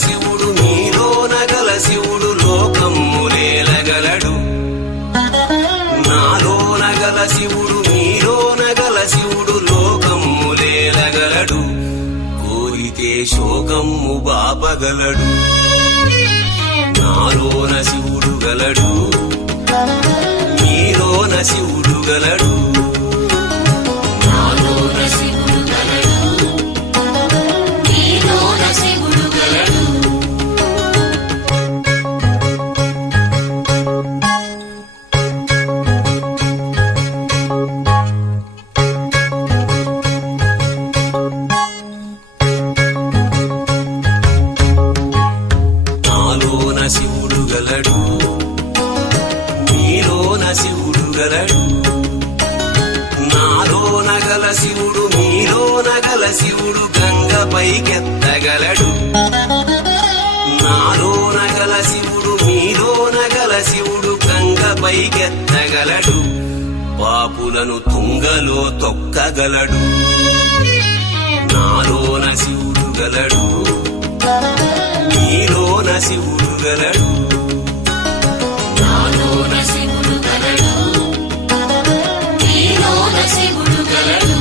శివుడు నీలోన గల శివుడు లోకమ్ములేలగలడు నాలోన గల శివుడు నీలోన గల శివుడు లోకమ్ములేలగలడు కోరితే శోకమ్ము బాపగలడు నాలోన శివుడు గలడు నీలోన శివుడు గలడు నాలోన శివుడు గలడు నీలోన శివుడు గలడు నాలోన శివుడు గలడు నీలోన శివుడు గలడు నాలోన గల శివుడు నీలోన గల శివుడు గంగపైకెత్తగలడు నాలోన గల శివుడు నీలోన గల శివుడు గంగపైకెత్తగలడు పాపులను తుంగలో తొక్కగలడు నాలోన శివుడు గలడు నీలోన శివుడు గలడు నాలోన శివుడు గలడు నీలోన శివుడు గలడు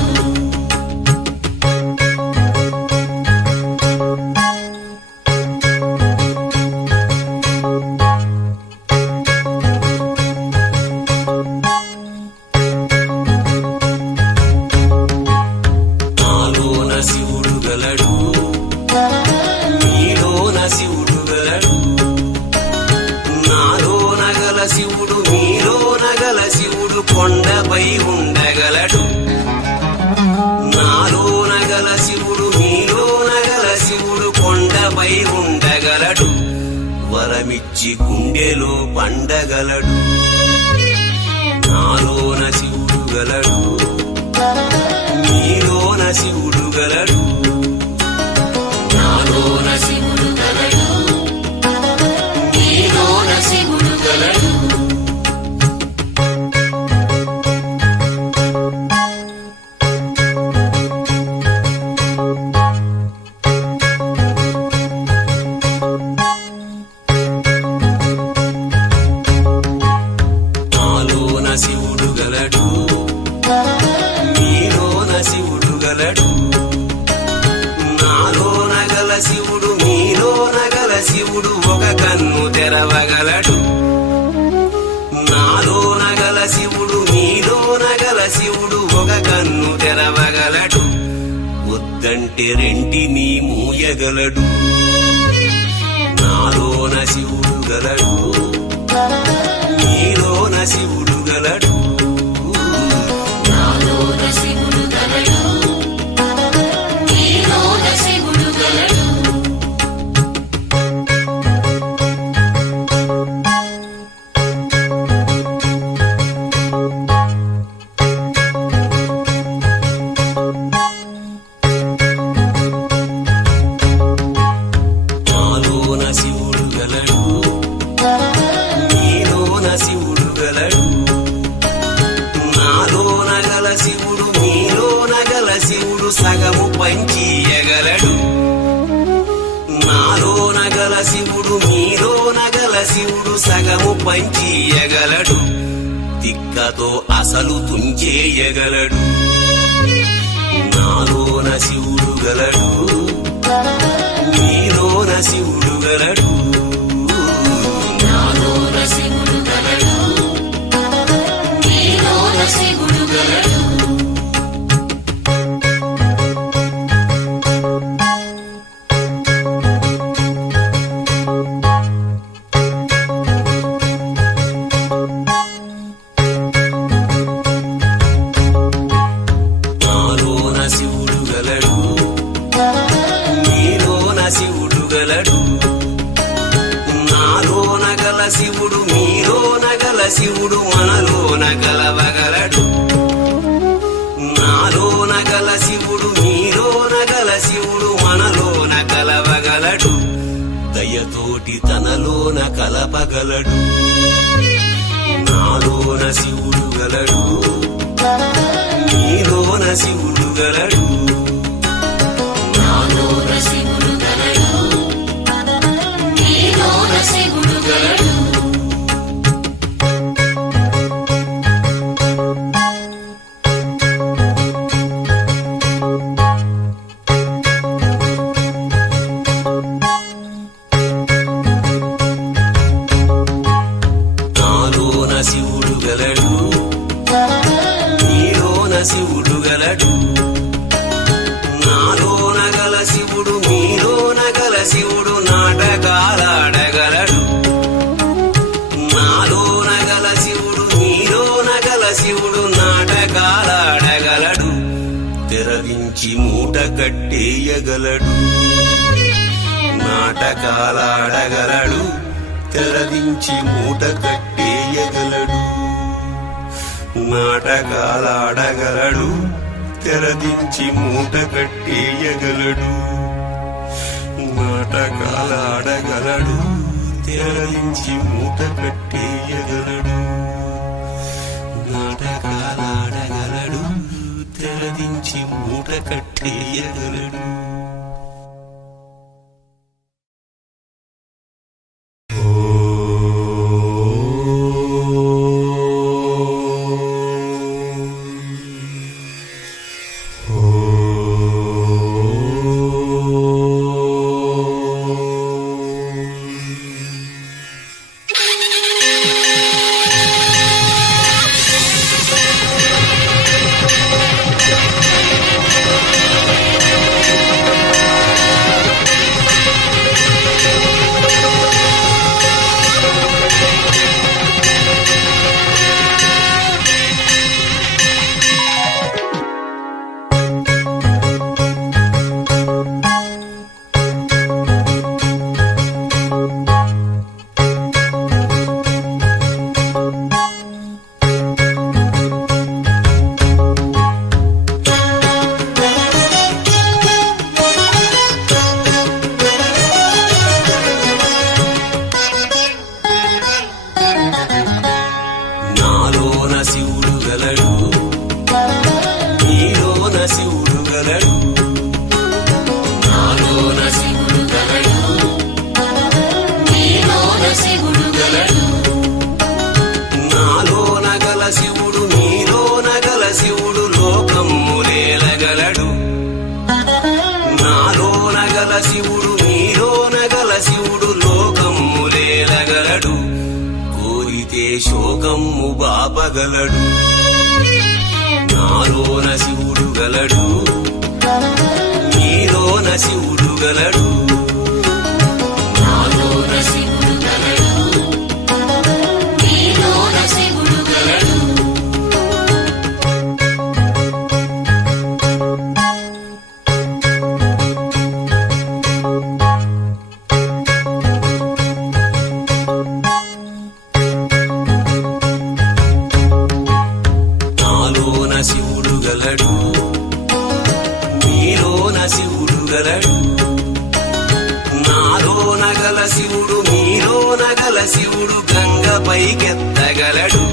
నాలోన శివుడు గలడు నీలోన శివుడు గలడు నాలోన గల శివుడు నీలోన గల శివుడు కొండపై ఉండగలడు నాలోన గల శివుడు నీలోన గల శివుడు కొండపై ఉండగలడు వరమిచ్చి గుండెలో పండగలడు నాలోన శివుడు గలడు నీలోన శివుడు గలడు నాలోన శివుడు గలడు నీలోన శివుడు గలడు నాలోన శివుడు గలడు నీలోన శివుడు గలడు నాలోన గల శివుడు నీలోన గల శివుడు ఒక కన్ను తెరవగలడు నాలోన గల శివుడు నీలోన గల శివుడు ఒక కన్ను తెరవగలడు వద్దంటే రెంటిని మూయగలడు నాలోన శివుడు గలడు నీలోన శివుడు గలడు నాలోన శివుడు గలడు నీలోన శివుడు గలడు నాలోన శివుడు గలడు నీలోన శివుడు గలడు నాలోన గల శివుడు నీలోన గల శివుడు సగము పంచియగలడు నాలోన గల శివుడు నీలోన గల శివుడు సగము పంచియగలడు తిక్కతో అసలు తుంచేయగలడు నాలోన శివుడు గలడు నీలోన శివుడు గలడు నాలోన శివుడు గలడు నీలోన శివుడు గలడు నాలోన శివుడు గలడు నీలోన శివుడు గలడు నాలోన గల శివుడు నీలోన గల శివుడు మనలోన కలవగలడు నాలోన గల శివుడు నీలోన గల శివుడు మనలోన కలవగలడు దయతోటి తనలోన కలపగలడు నాలోన శివుడు గలడు నీలోన శివుడు గలడు నాలోన శివుడు గలడు శివుడు నాటకాలాడగలడు. నాలోన గల శివుడు నీలోన గల శివుడు నాటకాలాడగలడు. తెరవించి మూట కట్టేయగలడు. నాటకాలాడగలడు. తెరదించి మూట కట్టేయగలడు. నాటకాలాడగలడు. తెరదించి మూట కట్టేయగలడు. నాటకాలాడగలడు. తెరదించి మూట కట్టేయగలడు. నాటకాలాడగలడు. తెరదించి మూట కట్టేయగలడు. శివుడు నీలోన గల శివుడు లోకమ్ములేలగలడు. కోరితే శోకమ్ము బాపగలడు. నాలోన శివుడు గలడు. నీలోన శివుడు గలడు. నాలోన శివుడు గలడు. నీలోన శివుడు గలడు. శివుడు గలడు. నీలోన శివుడు గలడు. నాలోన గల శివుడు నీలోన గల శివుడు గంగ పైకెత్తగలడు.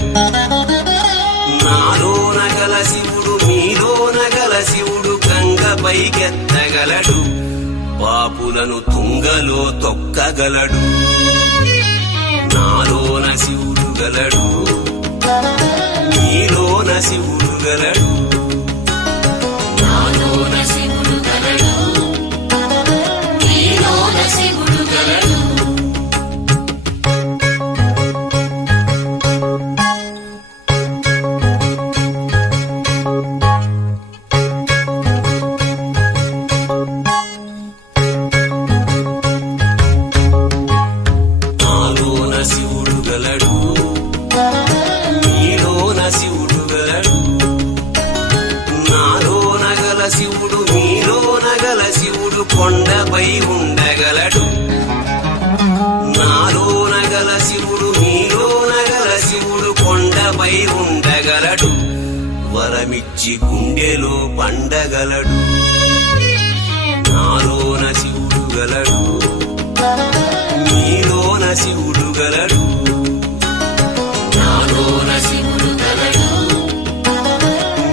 నాలోన గల శివుడు నీలోన గల శివుడు గంగ పైకెత్తగలడు. పాపులను తుంగలో తొక్కగలడు. నాలోన శివుడు గలడు. నీలోన శివుడు గలడు. నాలోన శివుడు గలడు. నీలోన శివుడు గలడు. నాలోన శివుడు గలడు. నీలోన శివుడు గలడు. నాలోన గల శివుడు నీలోన గల శివుడు కొండపై ఉండగలడు. నాలోన గల శివుడు నీలోన గల శివుడు కొండపై ఉండగలడు. వరమిచ్చి గుండెలో పండగలడు. నాలోన శివుడు గలడు. నీలోన శివుడు గలడు. నాలోన శివుడు గలడు.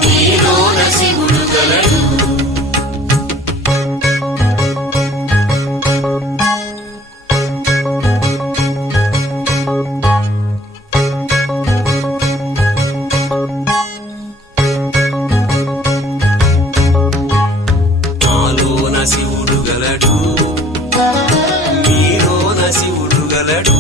నీలోన శివుడు గలడు. నాలోన శివుడు గలడు. నీలోన శివుడు గలడు.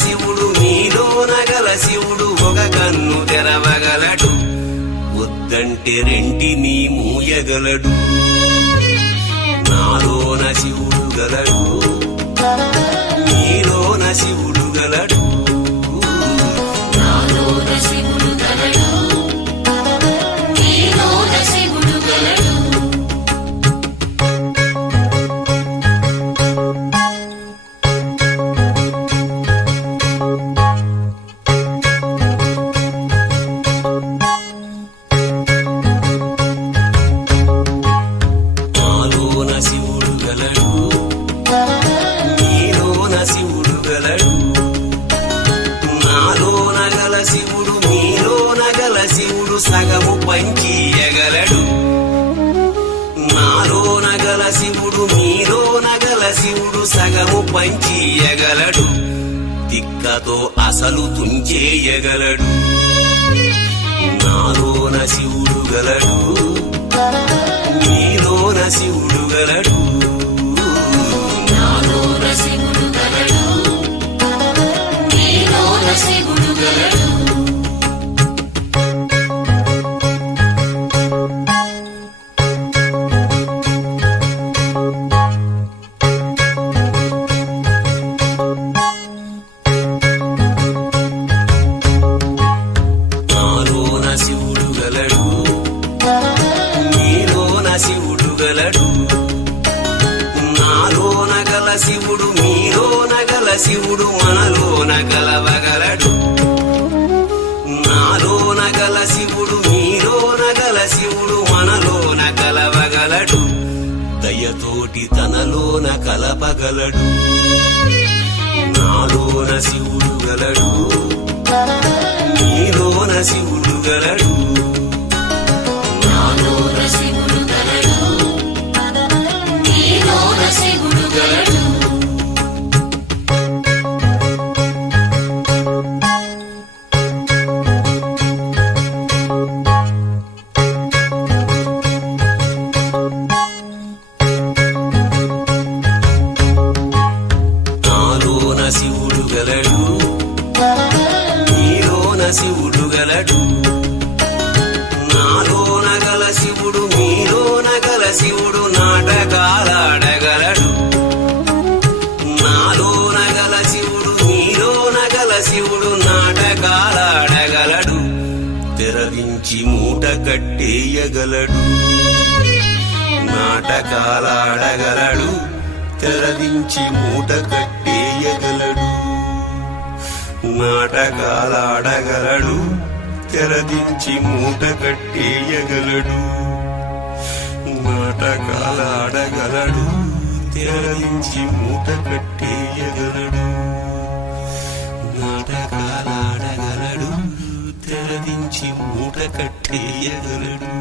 శివుడు మీలోన గల శివుడు ఒక కన్ను తెరవగలడు, వద్దంటే రెంటిని మూయగలడు. నాలోన శివుడు గలడు, మీలోన శివుడు గలడు. నాలోన శివుడు గలడు, నీలోన శివుడు గలడు. నాలోన శివుడు గలడు, మీలోన శివుడు గలడు. నాలోన గల శివుడు మీలోన గల శివుడు సగము పంచియగలడు. నాలోన గల శివుడు మీలోన గల శివుడు సగము పంచియగలడు, తిక్కతో అసలు తుంచేయగలడు. నాలోన శివుడు గలడు, మీలోన శివుడు గలడు. నాలోన శివుడు గలడు, నీలోన శివుడు గలడు. నాలోన శివుడు గలడు, మీలోన శివుడు గలడు. నాలోన గల శివుడు మీలోన గల శివుడు మనలోన కలవగలడు. నాలోన గల శివుడు మీలోన గల శివుడు మనలోన కలవగలడు, దయతోటి తనలోన కలపగలడు. నాలోన శివుడు గలడు, మీలోన శివుడు గలడు. నాలోన శివుడు గలడు, నీలోన శివుడు గలడు. నాలోన శివుడు గలడు, మీలోన శివుడు గలడు. నాలోన గల శివుడు మీలోన గల శివుడు నాటకాలాడగలడు. నాలోన గల శివుడు మీలోన గల శివుడు నాటకాలాడగలడు, తెరవించి మూట కట్టేయగలడు. నాటకాలాడగలడు, తెరవించి మూట కట్టేయగలడు. నాటకాలాడగలడు, తెరదించి మూట కట్టేయగలడు. నాటకాలాడగలడు, తెరదించి మూట కట్టేయగలడు. నాటకాలాడగలడు, తెరదించి మూట కట్టేయగలడు.